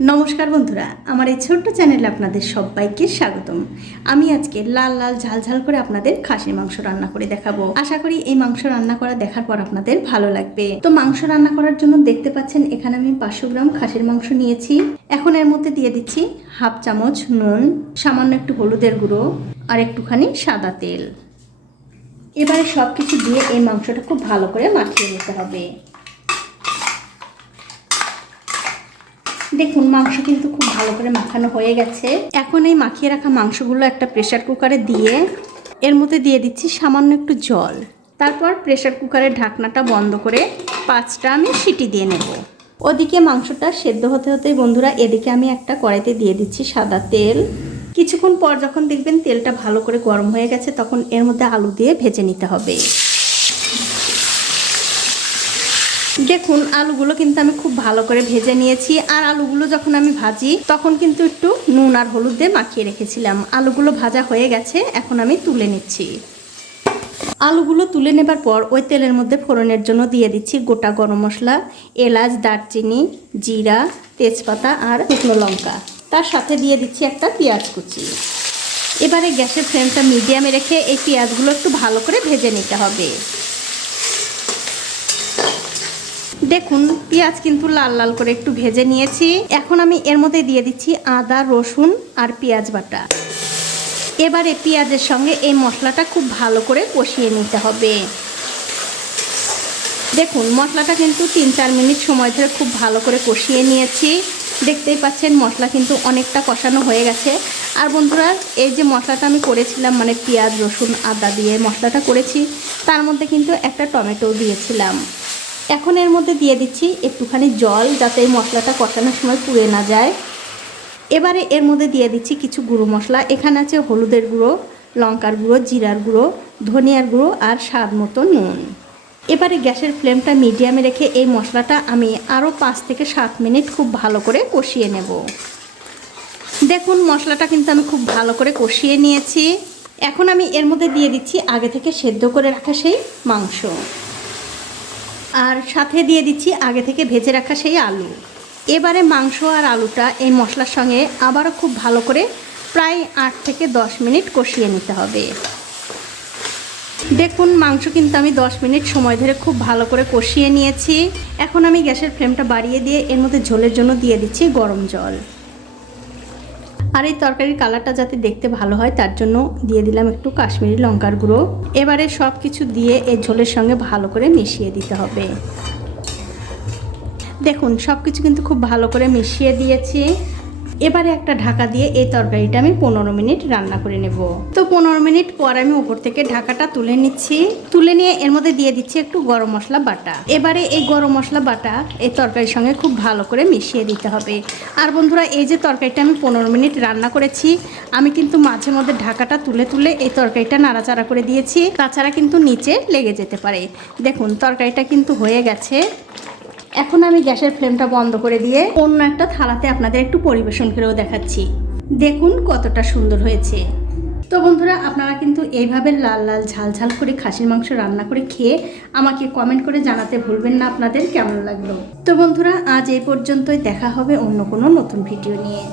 নমস্কার বন্ধুরা, আমার এই ছোট্ট চ্যানেলে আপনাদের সবাইকে স্বাগতম। আমি আজকে লাল লাল ঝাল ঝাল করে আপনাদের খাসির মাংস রান্না করে দেখাবো। আশা করি এই মাংস রান্না করা দেখার পর আপনাদের ভালো লাগবে। তো মাংস রান্না করার জন্য দেখতে পাচ্ছেন, এখানে আমি পাঁচশো গ্রাম খাসির মাংস নিয়েছি। এখন এর মধ্যে দিয়ে দিচ্ছি হাফ চামচ নুন, সামান্য একটু হলুদের গুঁড়ো আর একটুখানি সাদা তেল। এবারে সব কিছু দিয়ে এই মাংসটা খুব ভালো করে মাখিয়ে নিতে হবে। দেখুন, মাংস কিন্তু খুব ভালো করে মাখানো হয়ে গেছে। এখন এই মাখিয়ে রাখা মাংসগুলো একটা প্রেসার কুকারে দিয়ে, এর মধ্যে দিয়ে দিচ্ছি সামান্য একটু জল। তারপর প্রেশার কুকারের ঢাকনাটা বন্ধ করে পাঁচটা আমি সিটি দিয়ে নেব। ওদিকে মাংসটা সেদ্ধ হতে হতে বন্ধুরা, এদিকে আমি একটা কড়াইতে দিয়ে দিচ্ছি সাদা তেল। কিছুক্ষণ পর যখন দেখবেন তেলটা ভালো করে গরম হয়ে গেছে, তখন এর মধ্যে আলু দিয়ে ভেজে নিতে হবে। দেখুন, আলুগুলো কিন্তু আমি খুব ভালো করে ভেজে নিয়েছি। আর আলুগুলো যখন আমি ভাজি, তখন কিন্তু একটু নুন আর হলুদ দিয়ে মাখিয়ে রেখেছিলাম। আলুগুলো ভাজা হয়ে গেছে, এখন আমি তুলে নিচ্ছি। আলুগুলো তুলে নেবার পর ওই তেলের মধ্যে ফোড়নের জন্য দিয়ে দিচ্ছি গোটা গরম মশলা, এলাচ, দারচিনি, জিরা, তেজপাতা আর শুকনো লঙ্কা। তার সাথে দিয়ে দিচ্ছি একটা পেঁয়াজ কুচি। এবারে গ্যাসের ফ্লেমটা মিডিয়ামে রেখে এই পেঁয়াজগুলো একটু ভালো করে ভেজে নিতে হবে। দেখুন, পেঁয়াজ কিন্তু লাল লাল করে একটু ভেজে নিয়েছি। এখন আমি এর মধ্যে দিয়ে দিচ্ছি আদা, রসুন আর পেঁয়াজ বাটা। এবারে পেঁয়াজের সঙ্গে এই মশলাটা খুব ভালো করে কষিয়ে নিতে হবে। দেখুন, মশলাটা কিন্তু তিন চার মিনিট সময় ধরে খুব ভালো করে কষিয়ে নিয়েছি। দেখতেই পাচ্ছেন, মশলা কিন্তু অনেকটা কষানো হয়ে গেছে। আর বন্ধুরা, এই যে মশলাটা আমি করেছিলাম মানে পেঁয়াজ, রসুন, আদা দিয়ে মশলাটা করেছি, তার মধ্যে কিন্তু একটা টমেটো দিয়েছিলাম। এখন এর মধ্যে দিয়ে দিচ্ছি একটুখানি জল যাতে এই মশলাটা কষানোর সময় পুড়ে না যায়। এবারে এর মধ্যে দিয়ে দিচ্ছি কিছু গুঁড়ো মশলা। এখানে আছে হলুদের গুঁড়ো, লঙ্কার গুঁড়ো, জিরার গুঁড়ো, ধনিয়ার গুঁড়ো আর স্বাদ মতো নুন। এবারে গ্যাসের ফ্লেমটা মিডিয়ামে রেখে এই মশলাটা আমি আরও পাঁচ থেকে সাত মিনিট খুব ভালো করে কষিয়ে নেব। দেখুন, মশলাটা কিন্তু আমি খুব ভালো করে কষিয়ে নিয়েছি। এখন আমি এর মধ্যে দিয়ে দিচ্ছি আগে থেকে সেদ্ধ করে রাখা সেই মাংস। আর সাথে দিয়ে দিচ্ছি আগে থেকে ভেজে রাখা সেই আলু। এবারে মাংস আর আলুটা এই মশলার সঙ্গে আবারও খুব ভালো করে প্রায় আট থেকে দশ মিনিট কষিয়ে নিতে হবে। দেখুন, মাংস কিন্তু আমি দশ মিনিট সময় ধরে খুব ভালো করে কষিয়ে নিয়েছি। এখন আমি গ্যাসের ফ্লেমটা বাড়িয়ে দিয়ে এর মধ্যে ঝোলের জন্য দিয়ে দিচ্ছি গরম জল। আর এই তরকারির কালারটা যাতে দেখতে ভালো হয়, তার জন্য দিয়ে দিলাম একটু কাশ্মীরি লঙ্কার গুঁড়ো। এবারে সব কিছু দিয়ে এই ঝোলের সঙ্গে ভালো করে মিশিয়ে দিতে হবে। দেখুন সব কিছু কিন্তু খুব ভালো করে মিশিয়ে দিয়েছি। এবারে একটা ঢাকা দিয়ে এই তরকারিটা আমি পনেরো মিনিট রান্না করে নেব। তো পনেরো মিনিট পর আমি উপর থেকে ঢাকাটা তুলে নিচ্ছি। তুলে নিয়ে এর মধ্যে দিয়ে দিচ্ছি একটু গরম মশলা বাটা। এবারে এই গরম মশলা বাটা এই তরকারির সঙ্গে খুব ভালো করে মিশিয়ে দিতে হবে। আর বন্ধুরা, এই যে তরকারিটা আমি পনেরো মিনিট রান্না করেছি, আমি কিন্তু মাঝে মধ্যে ঢাকাটা তুলে তুলে এই তরকারিটা নাড়াচাড়া করে দিয়েছি। তাছাড়া কিন্তু নিচে লেগে যেতে পারে। দেখুন, তরকারিটা কিন্তু হয়ে গেছে। এখন আমি গ্যাসের ফ্লেমটা বন্ধ করে দিয়ে অন্য একটা থালাতে আপনাদের একটু পরিবেশন করেও দেখাচ্ছি। দেখুন কতটা সুন্দর হয়েছে। তো বন্ধুরা, আপনারা কিন্তু এইভাবে লাল লাল ঝাল ঝাল করে খাসির মাংস রান্না করে খেয়ে আমাকে কমেন্ট করে জানাতে ভুলবেন না আপনাদের, কেমন লাগল? তো বন্ধুরা, আজ এই পর্যন্তই দেখা হবে অন্য কোনো নতুন ভিডিও নিয়ে।